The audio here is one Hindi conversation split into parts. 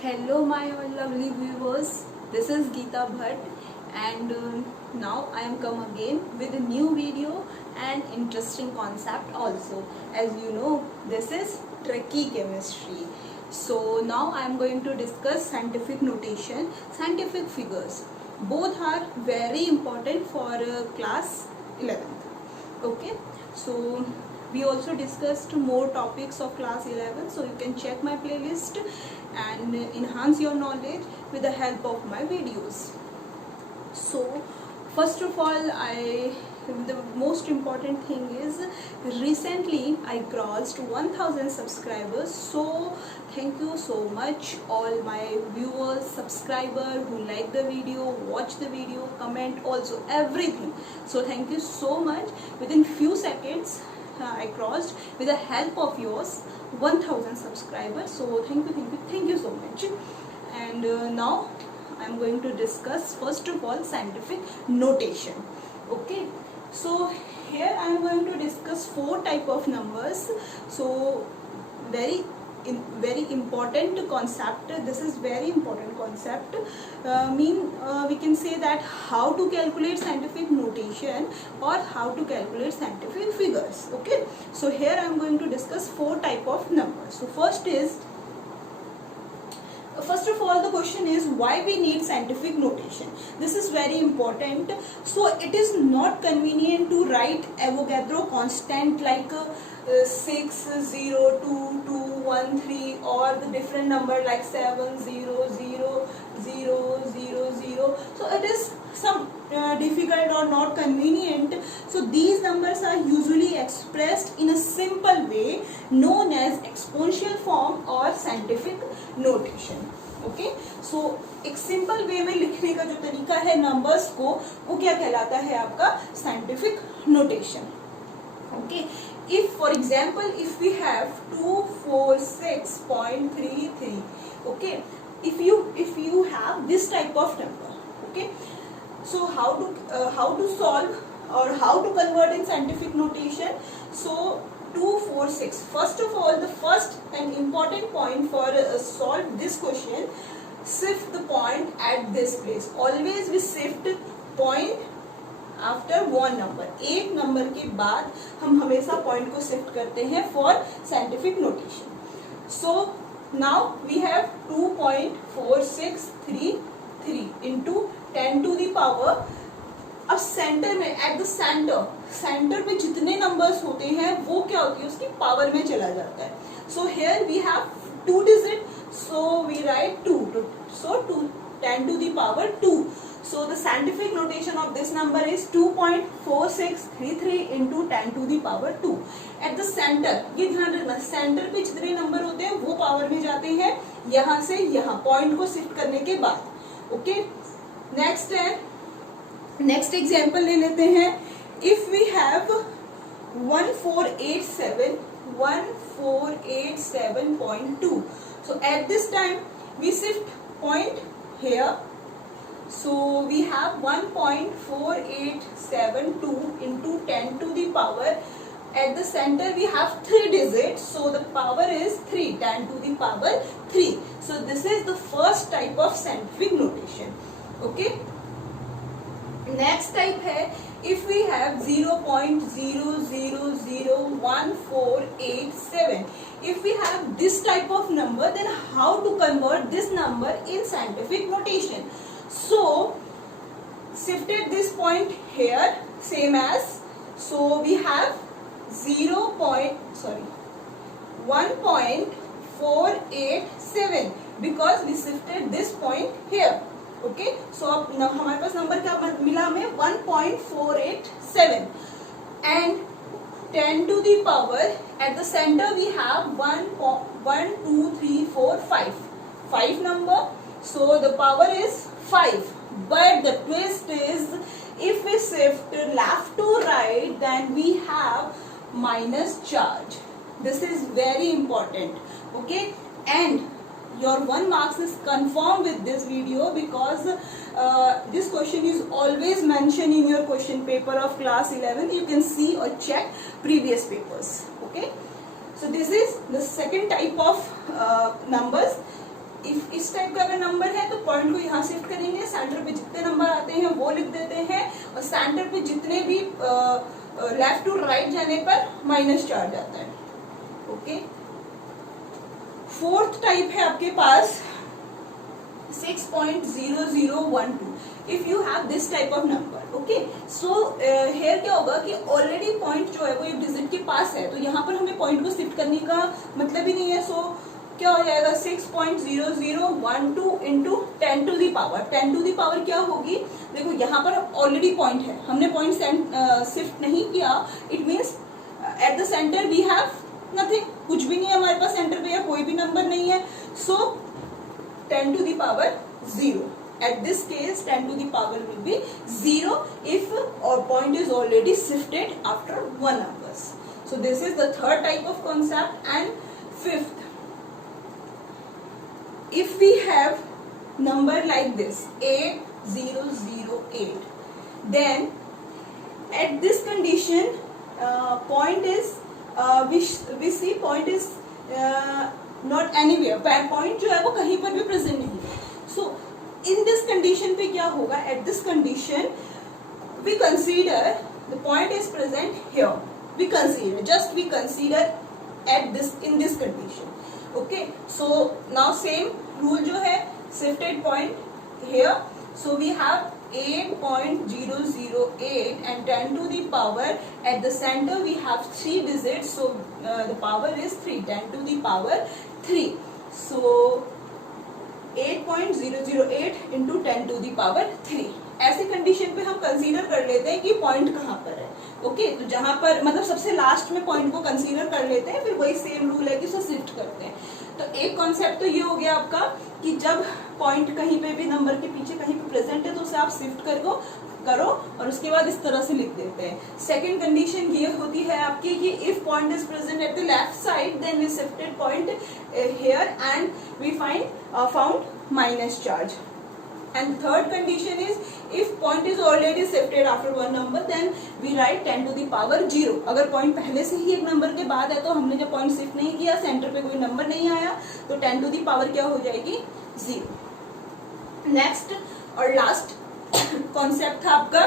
Hello my all lovely viewers, this is Geeta Bhatt and now I am come again with a new video and interesting concept also. As you know, this is tricky chemistry. So now I am going to discuss scientific notation, scientific figures. Both are very important for class 11th. Okay, so we also discussed more topics of class 11, so you can check my playlist and enhance your knowledge with the help of my videos. So first of all, the most important thing is recently I crossed 1000 subscribers. So thank you so much all my viewers, subscriber who like the video, watch the video, comment also, everything. So thank you so much. Within few seconds I crossed with the help of yours 1000 subscribers. So thank you so much. And now I am going to discuss first of all scientific notation. Okay, so here I am going to discuss four type of numbers. So very important concept. This is very important concept. We can say that how to calculate scientific notation or how to calculate scientific figures. Okay, so here I am going to discuss four type of numbers. So first of all, the question is why we need scientific notation. This is very important. So it is not convenient to write Avogadro constant like 6, 0, 2, 2, 1, 3 or the different number like 7, 0, 0, 0, 0, 0. So it is some difficult or not convenient. So these numbers are usually expressed in a simple way known as exponential form or scientific notation. Okay, so एक सिंपल वे में लिखने का जो तरीका है नंबर्स को, वो क्या कहलाता है आपका scientific notation. Okay, if for example if we have 246.33, okay, if you have this type of number, okay, so how to solve or how to convert in scientific notation. So 246, first of all, the first and important point for solve this question, shift the point at this place. Always we shift point after one number. एक नंबर के बाद हम हमेशा पॉइंट को शिफ्ट करते हैं for scientific notation. So now we have 2.4633 into 10 to the power. अब सेंटर में एट द सेंटर पे जितने नंबर्स होते हैं वो क्या होती है, उसकी पावर में चला जाता है. So here we have 2 digit, so we write 2, so 10 to the power 2. So the scientific notation of this number is 2.4633 into 10 to the power 2. At the center, ये ध्यान रखना, सेंटर पे जितने नंबर होते हैं वो पावर में जाते हैं यहाँ से यहाँ पॉइंट को शिफ्ट करने के बाद. ओके, नेक्स्ट एग्जाम्पल ले लेते हैं. If we have 1487.2, so at this time we shift point here. So we have 1.4872 into 10 to the power. At the center we have 3 digits, so the power is 3, 10 to the power 3. So this is the first type of scientific notation. Okay, next type है if we have 0.000147. If we have this type of number, then how to convert this number in scientific notation? So shifted this point here, same as, so we have 1.487 because we shifted this point here. Okay, so अब हमारे पास नंबर क्या मिला हमें 1.487 and 10 to the power at the center we have 1 2 3 4 5 number, so the power is 5. But the twist is if we shift left to right then we have minus charge. This is very important. Okay, and your 1 marks is confirmed with this video because this question is always mentioned in your question paper of class 11. You can see or check previous papers. Okay, so this is the second type of numbers. If इस टाइप का अगर नंबर है तो पॉइंट को यहाँ शिफ्ट करेंगे, सेंटर पे जितने नंबर आते हैं वो लिख देते हैं, और सेंटर पे जितने भी लेफ्ट टू राइट जाने पर माइनस चार्ज आता है। ओके, फोर्थ टाइप है आपके पास 6.0012 if you have this type of number. okay, so here क्या होगा कि ऑलरेडी पॉइंट जो है वो एक डिजिट के पास है, तो यहाँ पर हमें पॉइंट को शिफ्ट करने का मतलब ही नहीं है। सो क्या हो जाएगा 6.0012 into 10 to the power. 10 to the power क्या होगी, देखो यहाँ पर ऑलरेडी पॉइंट है, हमने पॉइंट शिफ्ट नहीं किया, it means at the center we have nothing, कुछ भी नहीं है हमारे पास सेंटर पे, या कोई भी नंबर नहीं है। सो 10 to the power 0. At this case 10 to the power will be 0 if our point is already shifted after one numbers. So this is the third type of concept. And fifth, if we have number like this 8008, then at this condition point is we see point is not anywhere, point जो है वो कहीं पर भी प्रेजेंट नहीं है। सो इन दिस कंडीशन पे क्या होगा, at this condition we consider the point is present here, we consider just we consider at this in this condition. Okay, so now same rule जो है, shifted point here, so we have 8.008 and 10 to the power, at the center we have 3 digits, so the power is 3, 10 to the power 3, so 8.008 into 10 to the power 3। ऐसे कंडीशन पे हम कंसीडर कर लेते हैं कि पॉइंट कहाँ पर है। ओके, तो जहां पर मतलब सबसे लास्ट में पॉइंट को कंसीडर कर लेते हैं, फिर वही सेम रूल है कि उसे शिफ्ट करते हैं। तो एक कॉन्सेप्ट तो ये हो गया आपका कि जब पॉइंट कहीं पे भी नंबर के पीछे कहीं पे प्रेजेंट है तो उसे आप शिफ्ट करो और उसके बाद इस तरह से लिख देते हैं। सेकंड कंडीशन ये होती है आपकी कि if point is present at the left side then we shifted point here and we found minus charge. And third condition is if point is already shifted after one number then we write 10 to the power 0। अगर point पहले से ही एक नंबर के बाद है तो हमने जब point शिफ्ट नहीं किया, सेंटर पे कोई नंबर नहीं आया, तो 10 to the power क्या हो जाएगी 0। नेक्स्ट और लास्ट कॉन्सेप्ट था आपका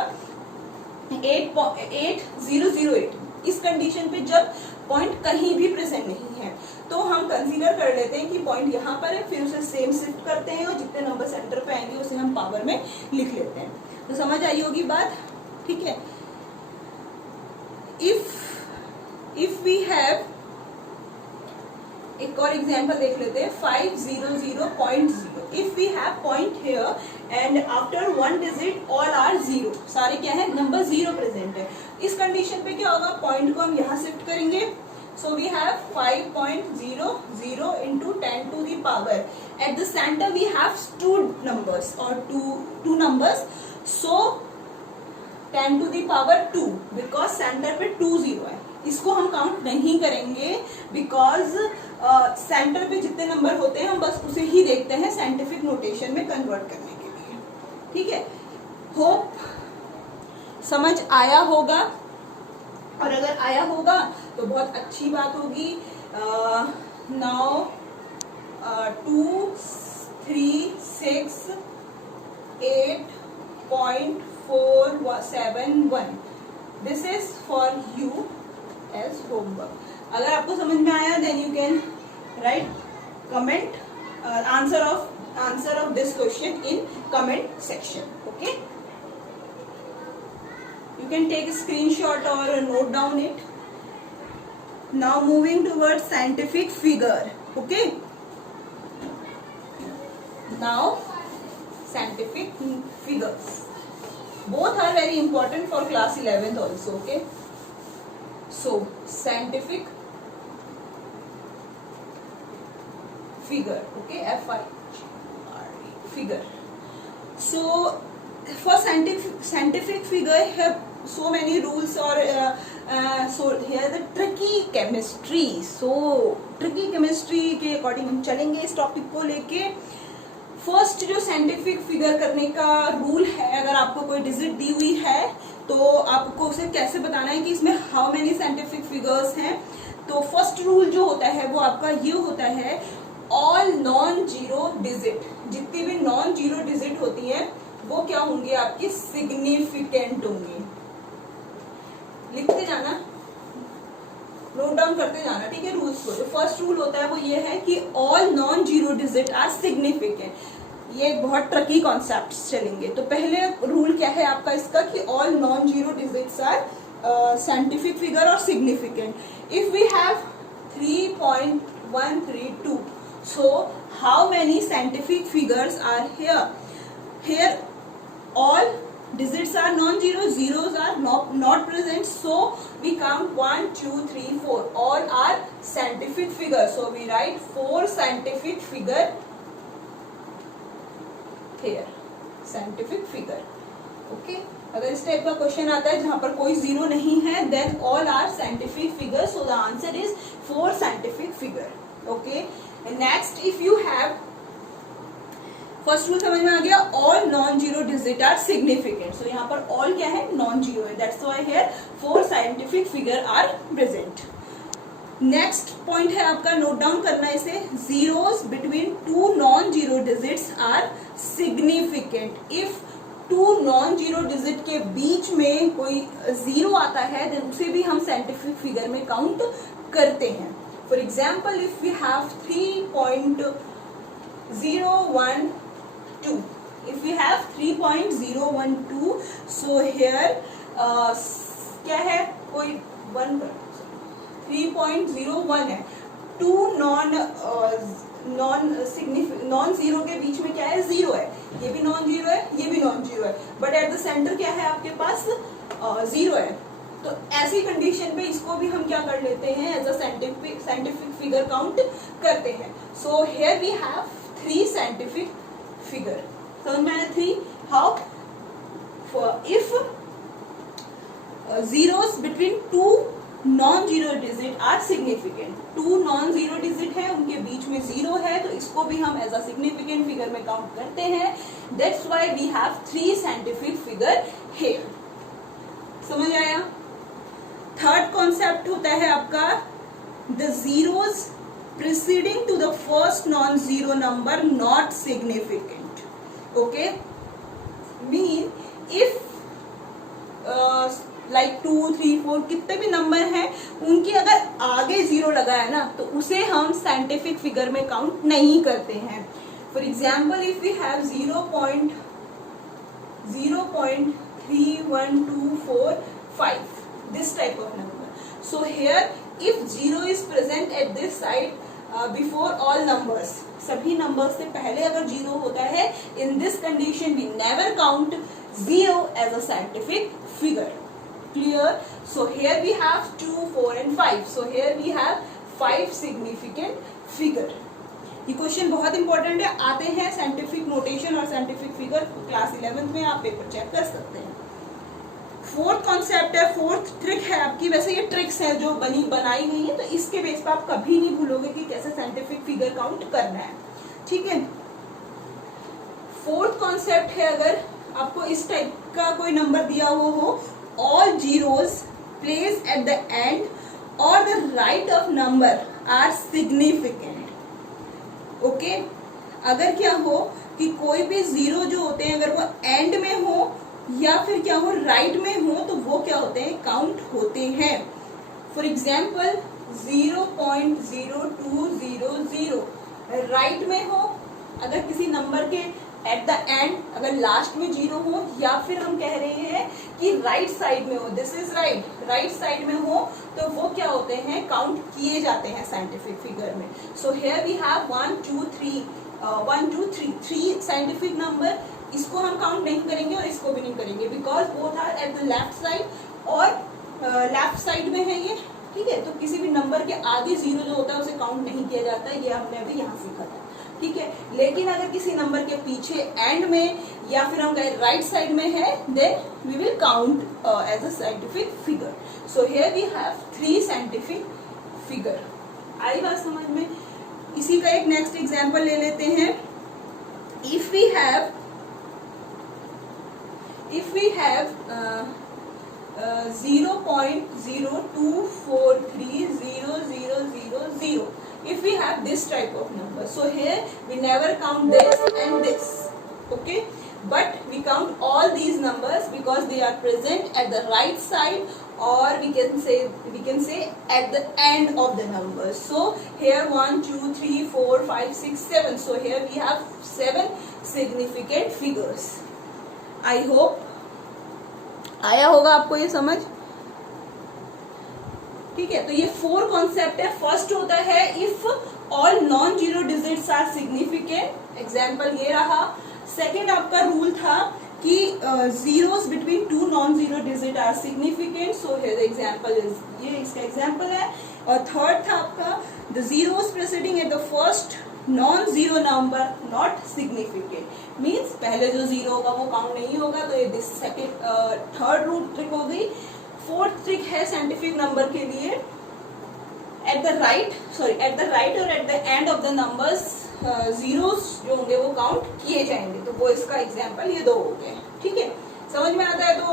8008। इस कंडीशन पे जब पॉइंट कहीं भी प्रेजेंट नहीं है तो हम कंसीडर कर लेते हैं कि पॉइंट यहाँ पर है, फिर उसे सेम शिफ्ट करते हैं और जितने नंबर सेंटर पे आएंगे उसे हम पावर में लिख लेते हैं। तो समझ आई होगी बात, ठीक है। इफ वी हैव एक और एग्जांपल देख लेते हैं 500.0। If we have point here and after one digit all are 0, सारे क्या है नंबर 0 प्रेजेंट है। इस कंडीशन पे क्या होगा, पॉइंट को हम यहाँ शिफ्ट करेंगे, so we have 5.00 into 10 to the power, at the center we have two numbers or two numbers, so 10 to the power 2 because center पे 20 है। इसको हम काउंट नहीं करेंगे बिकॉज सेंटर पे जितने नंबर होते हैं हम बस उसे ही देखते हैं साइंटिफिक नोटेशन में कन्वर्ट करने के लिए, ठीक है। होप समझ आया होगा, और अगर आया होगा तो बहुत अच्छी बात होगी। Now 236.8.471 this is for you as homework. अगर आपको समझ में आया then you can write comment answer of this question in comment section. Okay, you can take a screenshot or note down it. Now moving towards scientific figure. Okay, now scientific figures, both are very important for class 11th also. Okay, so scientific figure, okay, F-I-R-E, figure. So for scientific figure have so many rules or so here the tricky chemistry, so tricky chemistry के अकॉर्डिंग हम चलेंगे इस टॉपिक को लेके। फर्स्ट जो साइंटिफिक फिगर करने का रूल है, अगर आपको कोई डिजिट दी हुई है तो आपको उसे कैसे बताना है कि इसमें हाउ मेनी साइंटिफिक फिगर्स हैं। तो फर्स्ट रूल जो होता है वो आपका ये होता है ऑल नॉन जीरो डिजिट, जितनी भी नॉन जीरो डिजिट होती हैं वो क्या होंगे आपकी सिग्निफिकेंट होंगी। लिखते जाना, नोट डाउन करते जाना, ठीक है रूल्स को। जो फर्स्ट रूल होता है वो ये है कि all non zero digit are significant. ये बहुत ट्रकी कॉन्सेप्ट चलेंगे। तो पहले रूल क्या है आपका इसका कि all non zero digits are scientific figure और significant. If we have 3.132, so how many scientific figures are here? Here all digits are non-zero, zeros are not present, so we count 1, 2, 3, 4. All are scientific figures, so we write 4 scientific figure here, scientific figure. Okay, अगर इस टाइप का क्वेश्चन आता है जहां पर कोई जीरो नहीं है, then all are scientific figure, so the answer is 4 scientific figure. Okay, next if you have, first rule समझ में आ गया, all non zero digit are significant. So यहाँ पर ऑल क्या है, नॉन जीरो है, that's why here 4 scientific figure are present. Next point है आपका, नोट डाउन करना है इसे, zeros between 2 non zero digits are significant. If 2 non zero digit के बीच में कोई जीरो आता है देन उसे भी हम साइंटिफिक फिगर में काउंट करते हैं। For example if we have 3.012, if we have 3.012, so here क्या है, कोई 3.01 है, 2 नॉन जीरो के बीच में क्या है, जीरो है, ये भी नॉन जीरो है, ये भी नॉन जीरो है, बट एट द सेंटर क्या है आपके पास, जीरो है। तो ऐसी कंडीशन पे इसको भी हम क्या कर लेते हैं, as a scientific figure count करते हैं। So here we have 3 scientific figure. समझ में आया 3? How? If zeros between 2 non zero digit are significant, 2 non zero digit है, उनके बीच में जीरो है, तो इसको भी हम एज अ सिग्निफिकेंट फिगर में काउंट करते हैं। That's why we have 3 scientific figure here. समझ आया? थर्ड कॉन्सेप्ट होता है आपका, the zeros preceding to the first non zero number not significant. Okay, mean if like 2, 3, 4 कितने भी नंबर हैं, उनकी अगर आगे जीरो लगा है ना तो उसे हम साइंटिफिक फिगर में काउंट नहीं करते हैं। For example if we have 0.03125, this type of number, so here if 0 is present at this side before all numbers, सभी नंबर्स से पहले अगर 0 होता है, in this condition we never count 0 as a scientific figure. Clear? So here we have 2, 4 and 5. So here we have 5 significant figure. ये क्वेश्चन बहुत इंपॉर्टेंट है, आते हैं साइंटिफिक नोटेशन और साइंटिफिक फिगर क्लास 11th में, आप पेपर चेक कर सकते हैं। फोर्थ कॉन्सेप्ट है, फोर्थ ट्रिक है आपकी। वैसे ये ट्रिक्स है जो बनाई गई है, तो इसके बेस पर आप कभी नहीं भूलोगे कि कैसे साइंटिफिक फिगर काउंट करना है, ठीक है। फोर्थ कॉन्सेप्ट है, अगर आपको इस टाइप का कोई नंबर दिया हुआ हो, all zeros placed at the end or the right of number are significant. Okay? अगर क्या हो कि कोई भी जीरो जो होते हैं, अगर वो एंड में हो या फिर क्या हो राइट में हो, तो वो क्या होते हैं, काउंट होते हैं। फॉर एग्जाम्पल 0.0200 राइट में हो, अगर किसी नंबर के एट द एंड अगर लास्ट में 0 हो, या फिर हम कह रहे हैं कि राइट साइड में हो, दिस इज राइट साइड में हो, तो वो क्या होते हैं, काउंट किए जाते हैं साइंटिफिक फिगर में। So here we have 1, 2, 3 scientific number. इसको हम काउंट नहीं करेंगे और इसको भी नहीं करेंगे, because both are at the left side और लेफ्ट साइड में है ये, ठीक है। तो किसी भी नंबर के आगे 0 जो होता है उसे काउंट नहीं किया जाता है, ये हमने अभी यहाँ सीखा था, ठीक है। लेकिन अगर किसी नंबर के पीछे एंड में या फिर हम कहें राइट साइड में है, then we will count as a scientific figure. So here we have 3 scientific figure. आई बात समझ में? इसी का एक नेक्स्ट एग्जांपल ले लेते हैं। If we have 0.02430000, if we have this type of number. So here we never count this and this, okay, but we count all these numbers because they are present at the right side, or we can say at the end of the numbers. So here 1 2 3 4 5 6 7, so here we have 7 significant figures. I hope आया होगा आपको ये समझ, ठीक है। तो ये 4 कॉन्सेप्ट है। फर्स्ट होता है if all non zero digits are significant, example ये रहा। सेकेंड आपका रूल था कि zeros between 2 non zero digit are significant, so here the example is, ये इसका एग्जाम्पल है। और थर्ड था आपका the zeros preceding at the first non zero number not significant, means पहले जो जीरो होगा वो काउंट नहीं होगा। तो ये this second third rule trick हो गई। फोर्थ ट्रिक है साइंटिफिक नंबर के लिए, एट द राइट और at the end of the numbers zeros जो होंगे वो काउंट किए जाएंगे। तो वो इसका एग्जाम्पल, ये 2 हो गए, ठीक है। समझ में आता है तो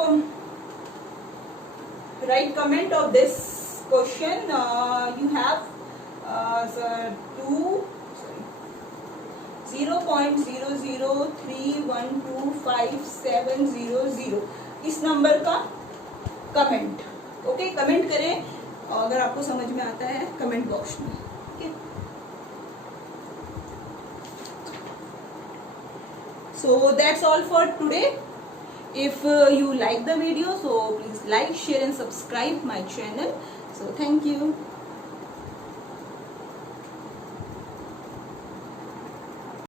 right comment of this question. You have 0.003125700 इस नंबर का कमेंट, ओके, कमेंट करें अगर आपको समझ में आता है कमेंट बॉक्स में, okay. So that's all for today. If you like the video, so please like, share and subscribe my channel. So thank you.